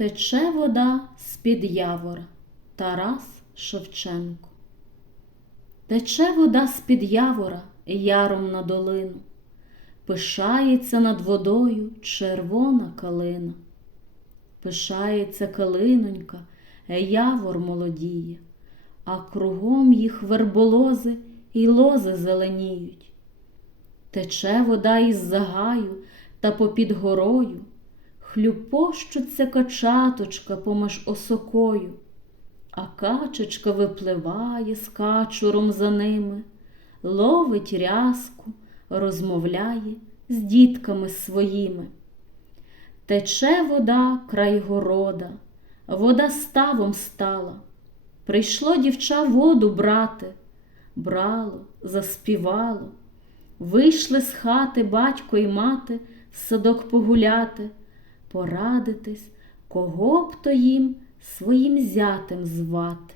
Тече вода з-під явора Тарас Шевченко. Тече вода з-під явора яром на долину, Пишається над водою червона калина. Пишається калинонька, явор молодіє, А кругом їх верболози й лози зеленіють. Тече вода із загаю та попід горою, Хлюпощуться качаточка помеж осокою, а качечка випливає з качуром за ними, ловить рязку, розмовляє з дітками своїми. Тече вода край города, вода ставом стала. Прийшло дівча воду брати, брало, заспівало. Вийшли з хати батько й мати в садок погуляти, порадитись, кого б то їм своїм зятем звати.